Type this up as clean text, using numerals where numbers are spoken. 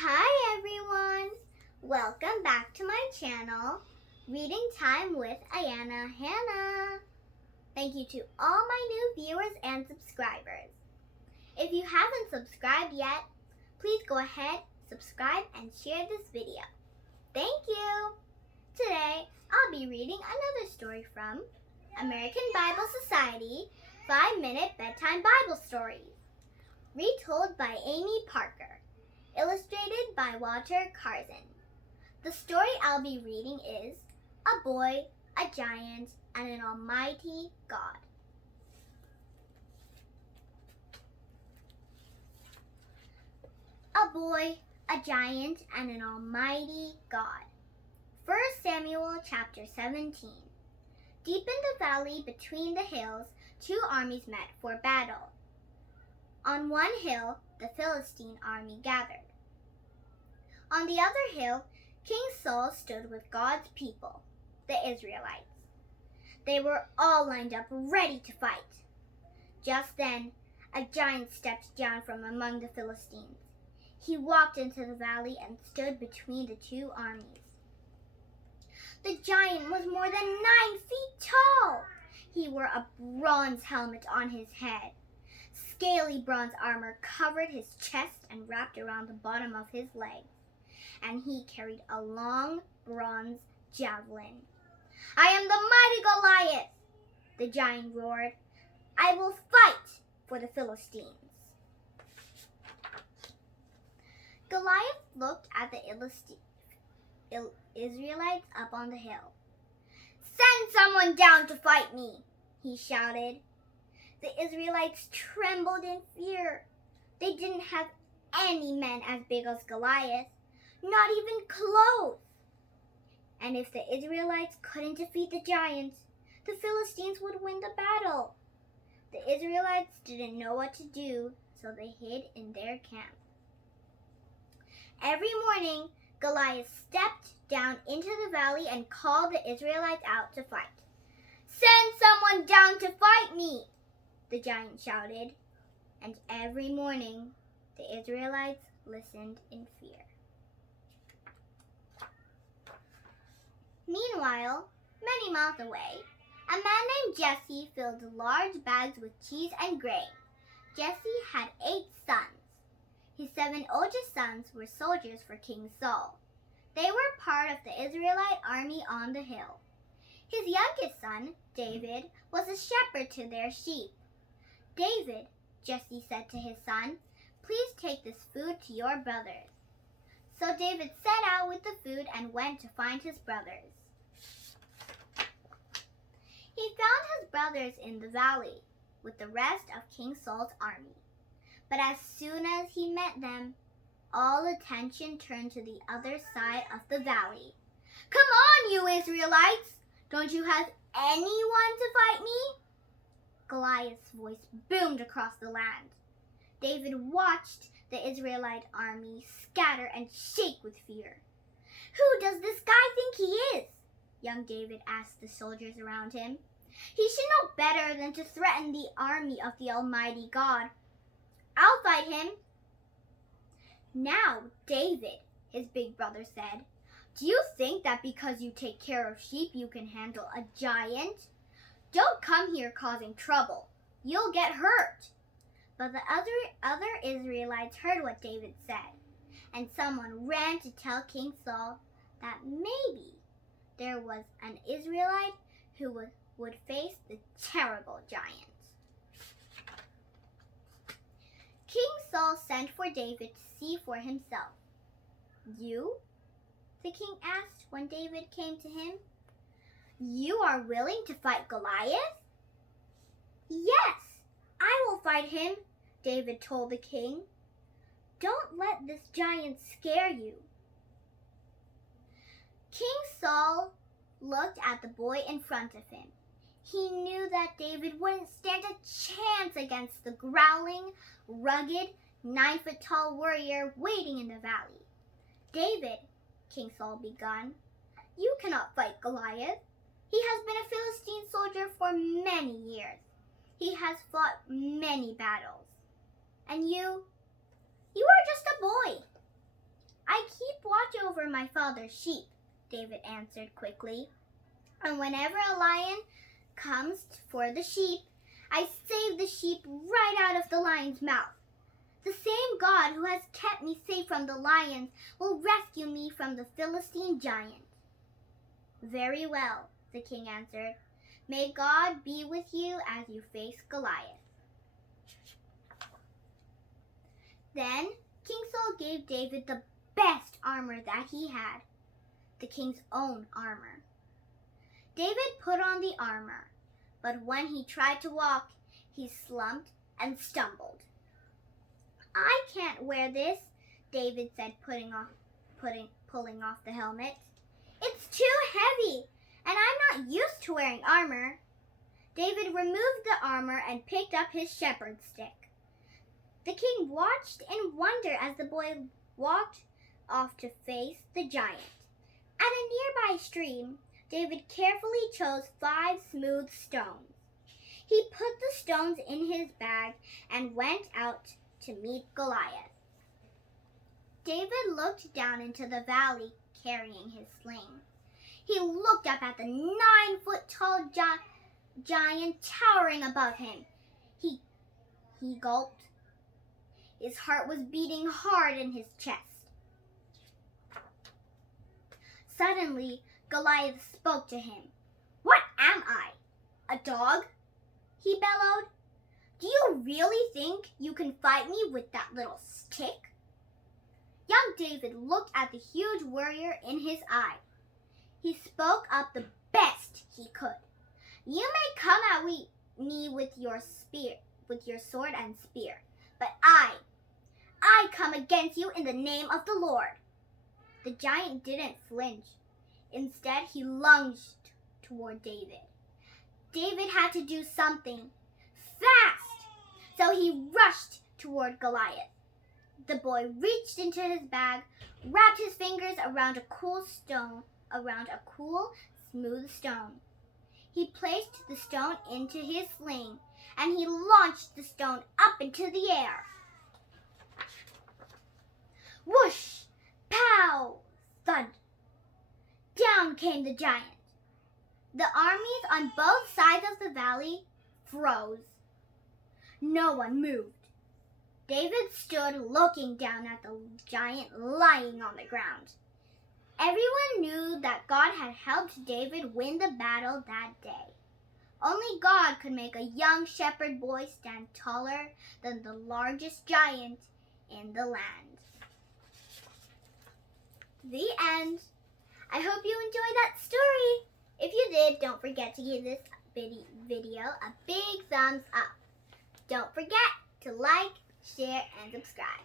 Hi everyone! Welcome back to my channel, Reading Time with Ayana Hannah. Thank you to all my new viewers and subscribers. If you haven't subscribed yet, please go ahead, subscribe, and share this video. Thank you! Today, I'll be reading another story from American Bible Society 5-Minute Bedtime Bible Stories, retold by Amy Parker. Illustrated by Walter Carzon. The story I'll be reading is A Boy, a Giant, and an Almighty God. A Boy, a Giant, and an Almighty God. 1 Samuel chapter 17. Deep in the valley between the hills, two armies met for battle. On one hill, the Philistine army gathered. On the other hill, King Saul stood with God's people, the Israelites. They were all lined up ready to fight. Just then, a giant stepped down from among the Philistines. He walked into the valley and stood between the two armies. The giant was more than 9 feet tall. He wore a bronze helmet on his head. Scaly bronze armor covered his chest and wrapped around the bottom of his legs, and he carried a long bronze javelin. "I am the mighty Goliath," the giant roared. "I will fight for the Philistines." Goliath looked at the Israelites up on the hill. "Send someone down to fight me," he shouted. The Israelites trembled in fear. They didn't have any men as big as Goliath, not even close. And if the Israelites couldn't defeat the giants, the Philistines would win the battle. The Israelites didn't know what to do, so they hid in their camp. Every morning, Goliath stepped down into the valley and called the Israelites out to fight. "Send someone down to fight me," the giant shouted. And every morning, the Israelites listened in fear. Meanwhile, many miles away, a man named Jesse filled large bags with cheese and grain. Jesse had 8 sons. His 7 oldest sons were soldiers for King Saul. They were part of the Israelite army on the hill. His youngest son, David, was a shepherd to their sheep. "David," Jesse said to his son, "please take this food to your brothers." So David set out with the food and went to find his brothers. He found his brothers in the valley with the rest of King Saul's army. But as soon as he met them, all attention turned to the other side of the valley. "Come on, you Israelites! Don't you have anyone to fight me?" Goliath's voice boomed across the land. David watched the Israelite army scatter and shake with fear. "Who does this guy think he is?" young David asked the soldiers around him. "He should know better than to threaten the army of the Almighty God. I'll fight him." "Now, David," his big brother said, "do you think that because you take care of sheep you can handle a giant? Don't come here causing trouble. You'll get hurt." But the other Israelites heard what David said, and someone ran to tell King Saul that maybe there was an Israelite who would face the terrible giant. King Saul sent for David to see for himself. "You?" the king asked when David came to him. "You are willing to fight Goliath?" "Yes, I will fight him," David told the king. "Don't let this giant scare you." King Saul looked at the boy in front of him. He knew that David wouldn't stand a chance against the growling, rugged, 9-foot-tall warrior waiting in the valley. "David," King Saul begun, "you cannot fight Goliath. He has been a Philistine soldier for many years. He has fought many battles. And you are just a boy." over my father's sheep," David answered quickly. "And whenever a lion comes for the sheep, I save the sheep right out of the lion's mouth. The same God who has kept me safe from the lions will rescue me from the Philistine giant." "Very well," the king answered. "May God be with you as you face Goliath." Then King Saul gave David the best armor that he had, the king's own armor. David put on the armor, but when he tried to walk, he slumped and stumbled. "I can't wear this," David said, pulling off the helmet. "It's too heavy, and I'm not used to wearing armor." David removed the armor and picked up his shepherd's stick. The king watched in wonder as the boy walked off to face the giant. At a nearby stream, David carefully chose 5 smooth stones. He put the stones in his bag and went out to meet Goliath. David looked down into the valley carrying his sling. He looked up at the 9-foot-tall giant towering above him. He gulped. His heart was beating hard in his chest. Suddenly, Goliath spoke to him. "What am I? A dog?" he bellowed. "Do you really think you can fight me with that little stick?" Young David looked at the huge warrior in his eye. He spoke up the best he could. "You may come at me with your sword and spear, but I come against you in the name of the Lord." The giant didn't flinch. Instead, he lunged toward David. David had to do something fast, so he rushed toward Goliath. The boy reached into his bag, wrapped his fingers around a cool, smooth stone. He placed the stone into his sling, and he launched the stone up into the air. Whoosh! Pow! Thud! Down came the giant. The armies on both sides of the valley froze. No one moved. David stood looking down at the giant lying on the ground. Everyone knew that God had helped David win the battle that day. Only God could make a young shepherd boy stand taller than the largest giant in the land. The end. I hope you enjoyed that story. If you did, don't forget to give this video a big thumbs up. Don't forget to like, share, and subscribe.